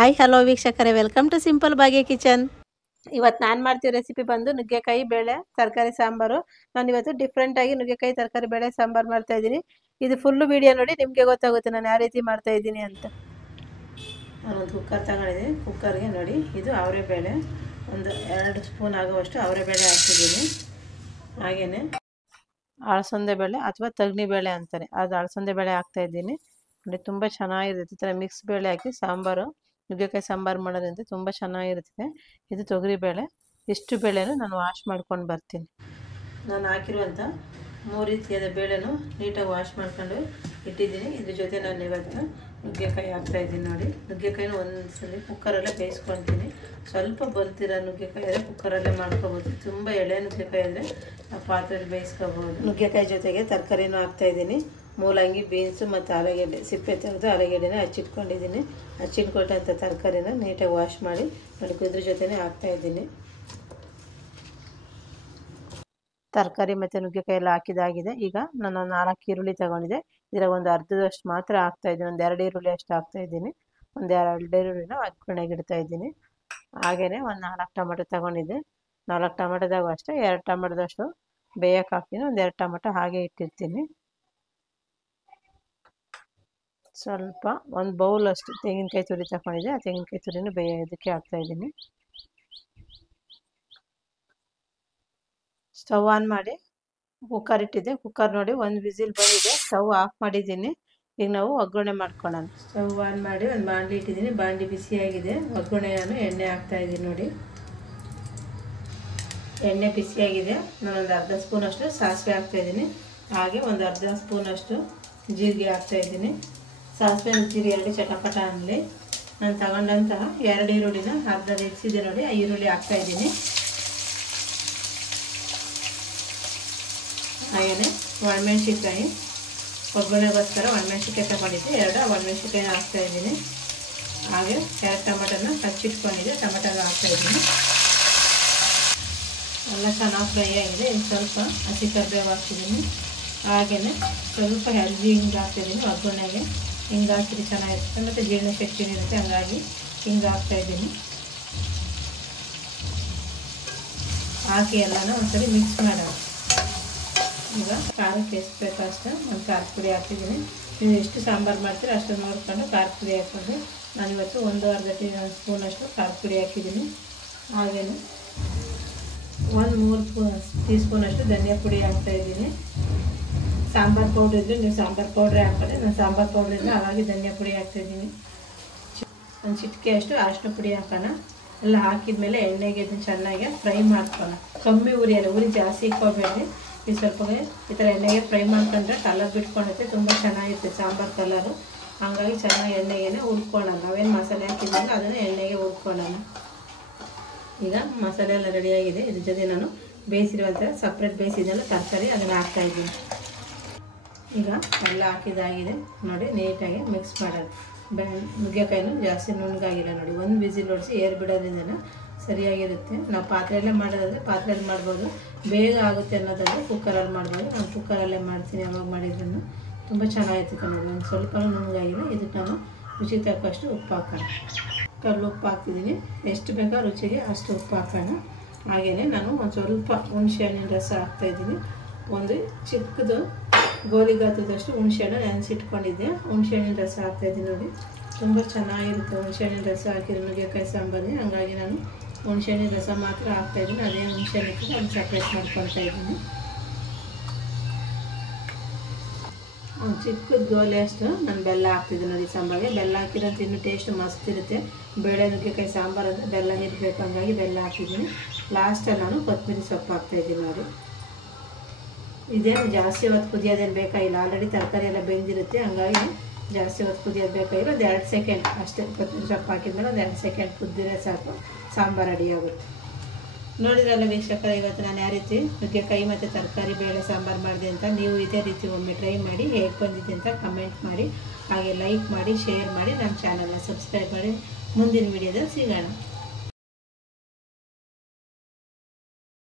Hi hello ವೀಕ್ಷಕರೇ, welcome to simple Bhagya kitchen. ಇವತ್ತು ನಾನು ಮಾಡ್ತೀವಿ ರೆಸಿಪಿ ಬಂದು ನುಗ್ಗೆಕಾಯಿ ಬೇಳೆ ತರಕಾರಿ ಸಾಂಬಾರು. ನಾನು ಇವತ್ತು ಡಿಫ್ರೆಂಟಾಗಿ ನುಗ್ಗೆಕಾಯಿ ತರಕಾರಿ ಬೇಳೆ ಸಾಂಬಾರು ಮಾಡ್ತಾ ಇದ್ದೀನಿ. ಇದು ಫುಲ್ಲು ವಿಡಿಯೋ ನೋಡಿ ನಿಮಗೆ ಗೊತ್ತಾಗುತ್ತೆ ನಾನು ಯಾವ ರೀತಿ ಮಾಡ್ತಾ ಇದ್ದೀನಿ ಅಂತ. ನಾನೊಂದು ಕುಕ್ಕರ್ ತಗೊಂಡಿದ್ದೀನಿ. ಕುಕ್ಕರ್ಗೆ ನೋಡಿ ಇದು ಅವರೆ ಬೇಳೆ ಒಂದು 2 ಸ್ಪೂನ್ ಆಗುವಷ್ಟು ಅವರೆ ಬೇಳೆ ಹಾಕ್ತಿದ್ದೀನಿ. ಹಾಗೆಯೇ ಅಳಸಂದೆ ಬೇಳೆ ಅಥವಾ ತಗ್ನಿ ಬೇಳೆ ಅಂತಾರೆ, ಅದು ಅಳಸಂದೆ ಬೇಳೆ ಹಾಕ್ತಾ ಇದ್ದೀನಿ. ನೋಡಿ ತುಂಬ ಚೆನ್ನಾಗಿರುತ್ತೆ. ಈ ಥರ ಮಿಕ್ಸ್ ಬೇಳೆ ಹಾಕಿ ಸಾಂಬಾರು ನುಗ್ಗೆಕಾಯಿ ಸಾಂಬಾರು ಮಾಡೋದ್ರಿಂದ ತುಂಬ ಚೆನ್ನಾಗಿರುತ್ತೆ. ಇದು ತೊಗರಿಬೇಳೆ. ಇಷ್ಟು ಬೇಳೆನೂ ನಾನು ವಾಶ್ ಮಾಡ್ಕೊಂಡು ಬರ್ತೀನಿ. ನಾನು ಹಾಕಿರುವಂಥ 3 ರೀತಿಯಾದ ಬೇಳೆನೂ ನೀಟಾಗಿ ವಾಶ್ ಮಾಡ್ಕೊಂಡು ಇಟ್ಟಿದ್ದೀನಿ. ಇದ್ರ ಜೊತೆ ನಾನು ಇವತ್ತು ನುಗ್ಗೆಕಾಯಿ ಹಾಕ್ತಾಯಿದ್ದೀನಿ. ನೋಡಿ ನುಗ್ಗೆಕಾಯಿನ ಒಂದ್ಸಲ ಕುಕ್ಕರಲ್ಲೇ ಬೇಯಿಸ್ಕೊತೀನಿ. ಸ್ವಲ್ಪ ಬಲ್ತಿರೋ ನುಗ್ಗೆಕಾಯಿ ಆದರೆ ಕುಕ್ಕರಲ್ಲೇ ಮಾಡ್ಕೊಬೋದು. ತುಂಬ ಎಳೆ ನುಗ್ಗೆಕಾಯಿ ಆದರೆ ಪಾತ್ರೆಯಲ್ಲಿ ಬೇಯಿಸ್ಕೊಬೋದು. ನುಗ್ಗೆಕಾಯಿ ಜೊತೆಗೆ ತರಕಾರಿನೂ ಹಾಕ್ತಾಯಿದ್ದೀನಿ. ಮೂಲಂಗಿ, ಬೀನ್ಸು ಮತ್ತು ಆಲೂಗೆಡ್ಡೆ ಸಿಪ್ಪೆ ತೆಗೆದು ಆಲೂಗೆಡ್ಡೆನ ಹಚ್ಚಿಟ್ಕೊಂಡಿದ್ದೀನಿ. ಹಚ್ಚಿಟ್ಕೊಟ್ಟಂಥ ತರಕಾರಿನ ನೀಟಾಗಿ ವಾಶ್ ಮಾಡಿ ನೋಡಿ ಇದ್ರ ಜೊತೆನೇ ಹಾಕ್ತಾಯಿದ್ದೀನಿ. ತರಕಾರಿ ಮತ್ತು ನುಗ್ಗೆಕಾಯಿ ಎಲ್ಲ ಹಾಕಿದಾಗಿದೆ. ಈಗ ನಾನು 4 ಈರುಳ್ಳಿ ತೊಗೊಂಡಿದ್ದೆ. ಇದರ ಒಂದು ಅರ್ಧದಷ್ಟು ಮಾತ್ರ ಹಾಕ್ತಾಯಿದ್ದೀನಿ. ಒಂದು 2 ಈರುಳ್ಳಿ ಅಷ್ಟು ಹಾಕ್ತಾಯಿದ್ದೀನಿ. ಒಂದು 2 ಈರುಳ್ಳಿನ ಒಗ್ಗರಣೆಗೆ ಇಡ್ತಾಯಿದ್ದೀನಿ. ಹಾಗೆಯೇ ಒಂದು 4 ಟೊಮೆಟೊ ತೊಗೊಂಡಿದ್ದೆ. 4 ಟೊಮೆಟೊದಾಗ ಅಷ್ಟೇ 2 ಟೊಮೆಟೊದಷ್ಟು ಬೇಯಕ್ಕೆ ಹಾಕ್ತೀನಿ. ಒಂದು 2 ಟೊಮೆಟೊ ಹಾಗೆ ಇಟ್ಟಿರ್ತೀನಿ. ಸ್ವಲ್ಪ ಒಂದು ಬೌಲಷ್ಟು ತೆಂಗಿನಕಾಯಿ ತುರಿ ತಗೊಂಡಿದ್ದೆ. ಆ ತೆಂಗಿನಕಾಯಿ ತುರಿನ ಬೇಯೋದಕ್ಕೆ ಹಾಕ್ತಾಯಿದ್ದೀನಿ. ಸ್ಟವ್ ಆನ್ ಮಾಡಿ ಕುಕ್ಕರ್ ಇಟ್ಟಿದ್ದೆ. ಕುಕ್ಕರ್ ನೋಡಿ 1 ವಿಸಿಲ್ ಬಂದಿದೆ. ಸ್ಟವ್ ಆಫ್ ಮಾಡಿದ್ದೀನಿ. ಈಗ ನಾವು ಒಗ್ಗರಣೆ ಮಾಡ್ಕೊಳ್ಳೋಣ. ಸ್ಟವ್ ಆನ್ ಮಾಡಿ ಒಂದು ಬಾಣಲಿ ಇಟ್ಟಿದ್ದೀನಿ. ಬಾಣಲಿ ಬಿಸಿಯಾಗಿದೆ. ಒಗ್ಗರಣೆ ನಾನು ಎಣ್ಣೆ ಹಾಕ್ತಾಯಿದ್ದೀನಿ. ನೋಡಿ ಎಣ್ಣೆ ಬಿಸಿಯಾಗಿದೆ. ನಾನೊಂದು ಅರ್ಧ ಸ್ಪೂನಷ್ಟು ಸಾಸಿವೆ ಹಾಕ್ತಾಯಿದ್ದೀನಿ. ಹಾಗೆ ಒಂದು ಅರ್ಧ ಸ್ಪೂನಷ್ಟು ಜೀರಿಗೆ ಹಾಕ್ತಾಯಿದ್ದೀನಿ. ಸಾಸಿವೆ ಜೀರಿಗೆ 2 ಚಟಪಟ ಅನ್ನಲಿ. ನಾನು ತಗೊಂಡಂತಹ 2 ಈರುಳ್ಳಿನ ಅರ್ಧ ಹೆಚ್ಚಿದೆ ನೋಡಿ, ಆ ಈರುಳ್ಳಿ ಹಾಕ್ತಾಯಿದ್ದೀನಿ. ಹಾಗೆಯೇ ಒಣಮೆಣ್ಸಿನ್ಕಾಯಿ ಒಗ್ಗರಣೆಗೋಸ್ಕರ ಒಣಮೆಣ್ಸಿನ್ಕಾಯಿ ತಗೊಂಡಿದ್ದೆ. 2 ಒಣಮೆಣ್ಸಿನ್ಕಾಯಿ ಹಾಕ್ತಾಯಿದ್ದೀನಿ. ಹಾಗೆ 2 ಟೊಮೆಟೊನ ಹಚ್ಚಿಟ್ಕೊಂಡಿದ್ದೆ, ಟೊಮೆಟೊನ ಹಾಕ್ತಾಯಿದ್ದೀನಿ. ಎಲ್ಲ ಚೆನ್ನಾಗಿ ಫ್ರೈ ಆಗಿದೆ. ಇದು ಸ್ವಲ್ಪ ಹಸಿ ಕರಿಬೇವು ಹಾಕ್ತಿದ್ದೀನಿ. ಹಾಗೆಯೇ ಸ್ವಲ್ಪ ಹೆಲ್ದಿ ಹಿಂಗೆ ಹಾಕ್ತಿದ್ದೀನಿ. ಒಗ್ಗರಣೆಗೆ ಹಿಂಗೆ ಹಾಕಿದ್ರೆ ಚೆನ್ನಾಗಿರುತ್ತೆ ಮತ್ತು ಜೀರ್ಣ ಶಕ್ತಿ ಇರುತ್ತೆ. ಹಂಗಾಗಿ ಹಿಂಗೆ ಹಾಕ್ತಾಯಿದ್ದೀನಿ. ಹಾಕಿ ಎಲ್ಲನೂ ಒಂದ್ಸರಿ ಮಿಕ್ಸ್ ಮಾಡೋಣ. ಈಗ ಖಾರಕ್ಕೆ ಎಷ್ಟು ಬೇಕೋ ಅಷ್ಟು ಒಂದು ಖಾರದ ಪುಡಿ ಹಾಕ್ತಿದ್ದೀನಿ. ನೀವು ಎಷ್ಟು ಸಾಂಬಾರು ಮಾಡ್ತೀರೋ ಅಷ್ಟು ನೋಡಿಕೊಂಡು ಖಾರದ ಪುಡಿ ಹಾಕ್ಕೊಂಡು ನಾನಿವತ್ತು 1.5 ಸ್ಪೂನಷ್ಟು ಖಾರದ ಪುಡಿ ಹಾಕಿದ್ದೀನಿ. ಹಾಗೆಯೇ 3 ಟೀ ಸ್ಪೂನಷ್ಟು ಧನಿಯಾ ಪುಡಿ ಹಾಕ್ತಾಯಿದ್ದೀನಿ. ಸಾಂಬಾರು ಪೌಡ್ರ್ ಇದ್ದರೆ ನೀವು ಸಾಂಬಾರು ಪೌಡ್ರೇ ಹಾಕ್ಕೊಳ್ಳಿ. ನಾನು ಸಾಂಬಾರು ಪೌಡ್ರಿಂದ ಹಾಗಾಗಿ ಧನಿಯಾ ಪುಡಿ ಹಾಕ್ತಾಯಿದ್ದೀನಿ. ಒಂದು ಚಿಟಿಕೆ ಅಷ್ಟು ಅರಿಶಿನ ಪುಡಿ ಹಾಕೋಣ. ಎಲ್ಲ ಹಾಕಿದ ಮೇಲೆ ಎಣ್ಣೆಗೆ ಇದನ್ನು ಚೆನ್ನಾಗಿ ಫ್ರೈ ಮಾಡ್ಕೊಳ್ಳೋಣ. ಕಮ್ಮಿ ಉರಿಯಲ್ಲ, ಉರಿ ಜಾಸ್ತಿ ಇಕ್ಕೋಬೇಡಿ. ಈ ಸ್ವಲ್ಪ ಈ ಥರ ಎಣ್ಣೆಗೆ ಫ್ರೈ ಮಾಡ್ಕೊಂಡ್ರೆ ಕಲರ್ ಬಿಟ್ಕೊಂಡಿರುತ್ತೆ, ತುಂಬ ಚೆನ್ನಾಗಿರುತ್ತೆ ಸಾಂಬಾರು ಕಲರು. ಹಾಗಾಗಿ ಚೆನ್ನಾಗಿ ಎಣ್ಣೆಗೆ ಹುರ್ಕೊಳ್ಳೋಣ. ನಾವೇನು ಮಸಾಲೆ ಹಾಕಿದ್ಮೇಲೆ ಅದನ್ನು ಎಣ್ಣೆಗೆ ಹುರ್ಕೊಳ್ಳೋಣ. ಈಗ ಮಸಾಲೆ ಎಲ್ಲ ರೆಡಿಯಾಗಿದೆ. ಇದ್ರ ಜೊತೆ ನಾನು ಬೇಯಿಸಿರುವಂಥ ಸಪ್ರೇಟ್ ಬೇಯಿಸಿದ್ದೆಲ್ಲ ತರಕಾರಿ ಅದನ್ನು ಹಾಕ್ತಾಯಿದ್ದೀನಿ. ಈಗ ಎಲ್ಲ ಹಾಕಿದಾಗಿದೆ ನೋಡಿ, ನೀಟಾಗಿ ಮಿಕ್ಸ್ ಮಾಡೋದು. ನುಗ್ಗೆಕಾಯಿನೂ ಜಾಸ್ತಿ ನುಣ್ಣಗಾಗಿಲ್ಲ ನೋಡಿ. 1 ವಿಸಿಲ್ ಹೊಡಿಸಿ ಏರ್ ಬಿಡೋದ್ರಿಂದ ಸರಿಯಾಗಿರುತ್ತೆ. ನಾವು ಪಾತ್ರೆಯಲ್ಲೇ ಮಾಡೋದಾದರೆ ಪಾತ್ರೆಯಲ್ಲಿ ಮಾಡ್ಬೋದು, ಬೇಗ ಆಗುತ್ತೆ ಅನ್ನೋದಾದರೆ ಕುಕ್ಕರಲ್ಲಿ ಮಾಡ್ಬೋದು. ನಾನು ಕುಕ್ಕರಲ್ಲೇ ಮಾಡ್ತೀನಿ. ಯಾವಾಗ ಮಾಡಿದ್ರೂ ತುಂಬ ಚೆನ್ನಾಗಿರುತ್ತೆ ನೋಡಿ. ಒಂದು ಸ್ವಲ್ಪ ನುಣ್ಣಗಾಗಿಲ್ಲ. ಇದಕ್ಕೆ ನಾನು ರುಚಿಗೆ ತಕ್ಕಷ್ಟು ಉಪ್ಪು ಹಾಕೋಣ. ಕಲ್ಲು ಉಪ್ಪು ಹಾಕ್ತಿದ್ದೀನಿ. ಎಷ್ಟು ಬೇಕೋ ರುಚಿಗೆ ಅಷ್ಟು ಉಪ್ಪು ಹಾಕೋಣ. ಹಾಗೆಯೇ ನಾನು ಒಂದು ಸ್ವಲ್ಪ ಹುಣಸೆಹಣ್ಣಿನ ರಸ ಹಾಕ್ತಾಯಿದ್ದೀನಿ. ಒಂದು ಚಿಕ್ಕದು ಗೋಲಿ ಗಾತ್ರದಷ್ಟು ಹುಣಸೆಹಣ್ಣು ನೆನೆಸಿಟ್ಕೊಂಡಿದ್ದೆ. ಹುಣಸೆಹಣ್ಣಿನ ರಸ ಹಾಕ್ತಾಯಿದ್ದೀನಿ ನೋಡಿ. ತುಂಬ ಚೆನ್ನಾಗಿರುತ್ತೆ ಹುಣಸೆಹಣ್ಣಿನ ರಸ ಹಾಕಿದ್ರೆ ನುಗ್ಗೆಕಾಯಿ ಸಾಂಬಾರಿಗೆ. ಹಾಗಾಗಿ ನಾನು ಹುಣಸೆಹಣ್ಣಿನ ರಸ ಮಾತ್ರ ಹಾಕ್ತಾಯಿದ್ದೀನಿ. ಅದೇ ಹುಣಸೆಹಣ್ಣಿಗೆ ಒಂದು ಸಪ್ರೇಟ್ ಮಾಡ್ಕೊಳ್ತಾ ಇದ್ದೀನಿ. ಒಂದು ಚಿಕ್ಕದು ಗೋಲಿ ಅಷ್ಟು ನಾನು ಬೆಲ್ಲ ಹಾಕ್ತಿದ್ದೀನಿ ನೋಡಿ ಸಾಂಬಾರಿಗೆ. ಬೆಲ್ಲ ಹಾಕಿರೋಂಥ ಇನ್ನೂ ಟೇಸ್ಟ್ ಮಸ್ತ್ ಇರುತ್ತೆ. ಬೇಳೆ ನುಗ್ಗೆಕಾಯಿ ಸಾಂಬಾರು ಅಂದರೆ ಬೆಲ್ಲ ಇರಬೇಕು, ಹಂಗಾಗಿ ಬೆಲ್ಲ ಹಾಕಿದ್ದೀನಿ. ಲಾಸ್ಟಲ್ಲಿ ನಾನು ಕೊತ್ತಂಬರಿ ಸೊಪ್ಪು ಹಾಕ್ತಾಯಿದ್ದೀನಿ ನೋಡಿ. ಇದೇನು ಜಾಸ್ತಿ ಹೊತ್ತು ಕುದಿಯೋದೇನು ಬೇಕಾಗಿಲ್ಲ. ಆಲ್ರೆಡಿ ತರಕಾರಿ ಎಲ್ಲ ಬೆಂದಿರುತ್ತೆ. ಹಂಗಾಗಿ ಜಾಸ್ತಿ ಹೊತ್ತು ಕುದಿಯೋದು ಬೇಕಾಗಿಲ್ಲ. ಒಂದು 2 ಸೆಕೆಂಡ್ ಅಷ್ಟೇ. ಕೊತ್ತಂಬರಿ ಸೊಪ್ಪು ಹಾಕಿದ್ಮೇಲೆ ಒಂದು 2 ಸೆಕೆಂಡ್ ಕುದ್ದಿದ್ರೆ ಸಾಕು, ಸಾಂಬಾರು ರೆಡಿ ಆಗುತ್ತೆ. ನೋಡಿದ್ರಲ್ಲ ವೀಕ್ಷಕರೇ, ಇವತ್ತು ನಾನು ಯಾವ ರೀತಿ ನುಗ್ಗೆಕಾಯಿ ಮತ್ತು ತರಕಾರಿ ಬೇಳೆ ಸಾಂಬಾರು ಮಾಡಿದೆ ಅಂತ. ನೀವು ಇದೇ ರೀತಿ ಒಮ್ಮೆ ಟ್ರೈ ಮಾಡಿ ಹೇಗೆ ಬಂದಿದೆ ಅಂತ ಕಮೆಂಟ್ ಮಾಡಿ. ಹಾಗೆ ಲೈಕ್ ಮಾಡಿ, ಶೇರ್ ಮಾಡಿ, ನಮ್ಮ ಚಾನಲ್ನ ಸಬ್ಸ್ಕ್ರೈಬ್ ಮಾಡಿ. ಮುಂದಿನ ವಿಡಿಯೋದಲ್ಲಿ ಸಿಗೋಣ.